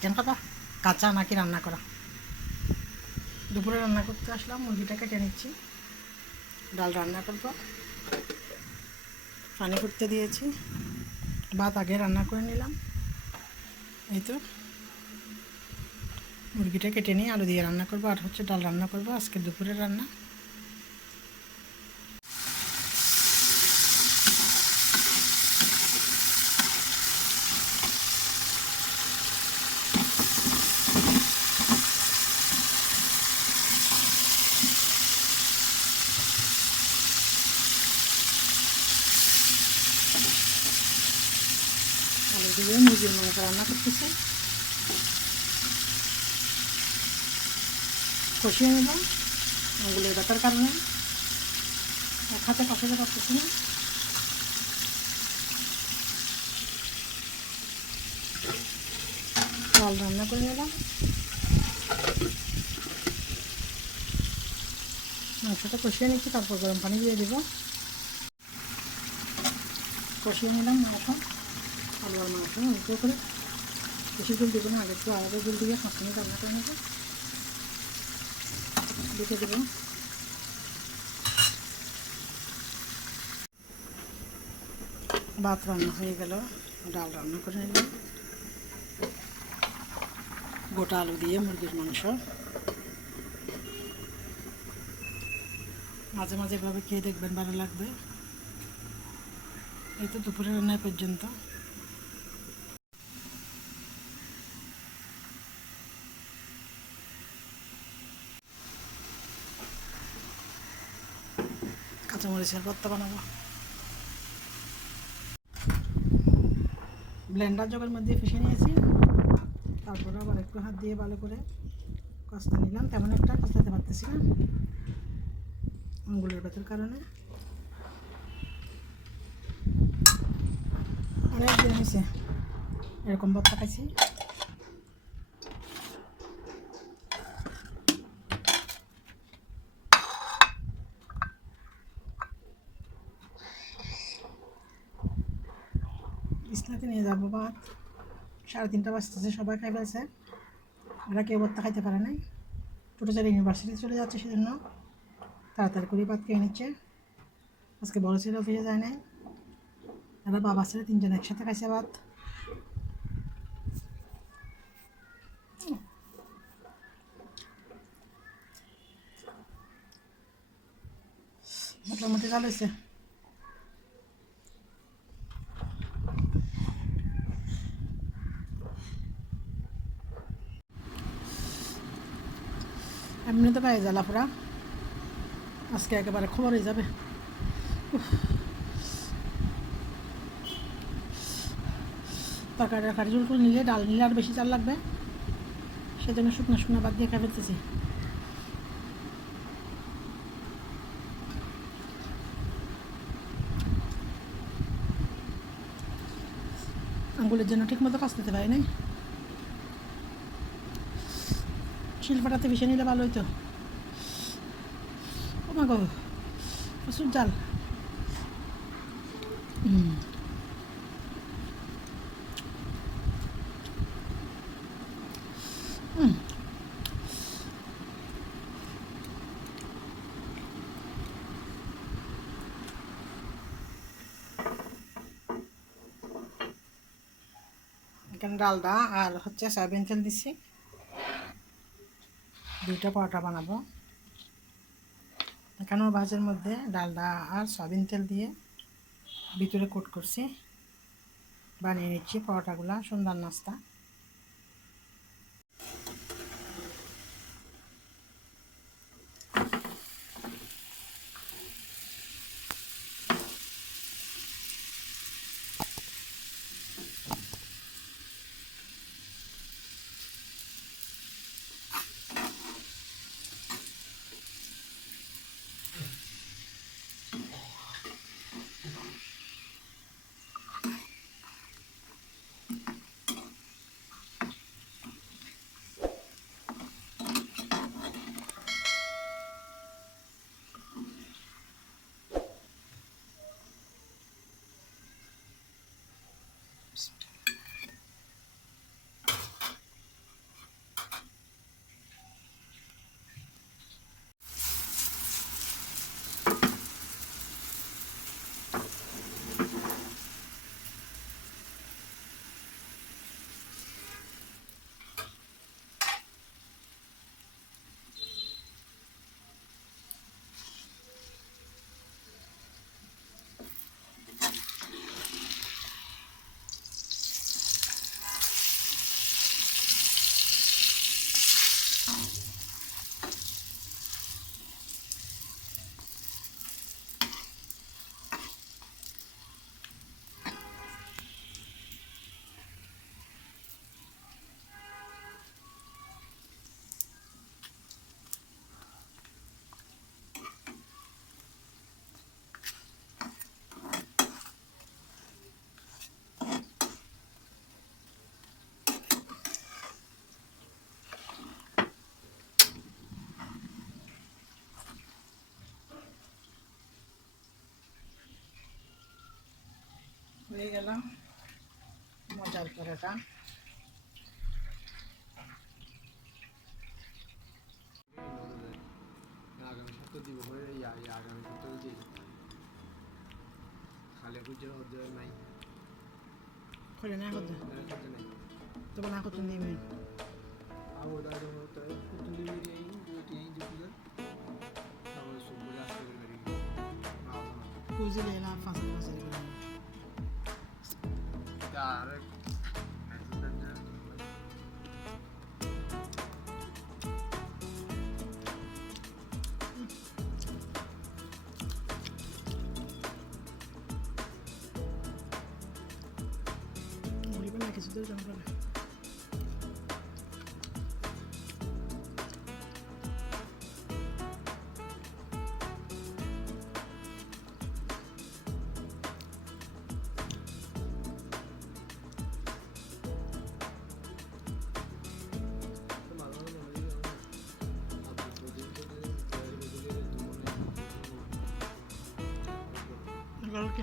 Chicken খাবা কাঁচা নাকি রান্না করা? দুপুরে রান্না করতে আসলাম, মুরগিটা কেটে নিচ্ছি, ডাল রান্না করব, পানি ফুটতে দিয়েছি, ভাত আগে রান্না করে নিলাম। এই তো মুরগিটা কেটে নিয়ে আলু দিয়ে রান্না করবো, আর হচ্ছে ডাল রান্না করবো, আজকে দুপুরের রান্না। আলু দিয়ে মুরগির মাংস রান্না করতেছে, কষিয়ে নেব আঙুলের ব্যথার কারণে, এক হাতে কষাতে পারতেছি না। ডাল রান্না করে নিলাম, মাংসটা কষিয়ে নিচ্ছি, তারপর গরম পানি দিয়ে দেবো। কষিয়ে নিলাম মাংস, আলু আর মাংস অল্প করে, বেশি জল দেবো না, আগে একটু আলাদা জল দিয়ে 5 মিনিট রান্না করে নেবো। দেখে দেবো, ভাত রান্না হয়ে গেল, ডাল রান্না করে নিলাম, গোটা আলু দিয়ে মুরগির মাংস। মাঝে মাঝে এভাবে খেয়ে দেখবেন, ভালো লাগবে। এই তো দুপুরে রান্না পর্যন্ত। কাঁচামরিচের ভর্তা বানাবো, ব্লেন্ডার জগের মধ্যে পিষে নিয়েছি, তারপরে আবার একটু হাত দিয়ে ভালো করে কষতে নিলাম। তেমন একটা কষাতে পারতেছি না আঙ্গুলের ব্যথার কারণে। অনেক দিন হয়েছে এরকম ভর্তা খাইছি। বিছনাতে নিয়ে যাবো ভাত, 3:30 বাজতেছে, সবাই খাই ফেলছে, ওরা কেউ ভর্তা খাইতে পারে নাই। ছোটো ছেলে ইউনিভার্সিটি চলে যাচ্ছে, সেজন্য তাড়াতাড়ি করে ভাত খেয়ে নিচ্ছে। আজকে বড় ছেলে অফিসে যায় নাই, তারা বাবা ছেলে 3জন একসাথে খাইছে ভাত। মোটামুটি ভালো হয়েছে। এমনি তো গায়ে জ্বালা পোড়া, আজকে একেবারে খবর হয়ে যাবে। তরকারি ঝোল করে নিলে, ডাল নিলে আর বেশি চাল লাগবে, সেজন্য শুকনো শুকনো ভাত দিয়ে খেয়ে ফেলতেছি। আঙ্গুলের জন্য ঠিক মতো কাজ করতে পারি নাই, শিলপাটাতে পিষে নিলে ভালো হইতো। ও মা গো, প্রচুর জাল। এখানে ডালটা আর হচ্ছে সয়াবিন তেল দিচ্ছি, 2টা পরোটা বানাবো। এখানেও ভাজের মধ্যে ডালটা আর সয়াবিন তেল দিয়ে ভিতরে কোট করছি, বানিয়ে নিচ্ছি পরোটাগুলো, সুন্দর নাস্তা। তরকারিটা। আগামী সপ্তাহ দিব করে আগামী সপ্তাহে যে খালে পুজোর অধ্যায় নাই খোলে না করতে খরচা নাই তো না করতে নেবে আবো দাদা হতো কুতুন দিবি এই দিবি তারপর সুবুলা আসবে বেরি কুজিলে না ফাঁসা ফাঁসা করে আর বলিবে না কিছু তো জানবে না গেল কি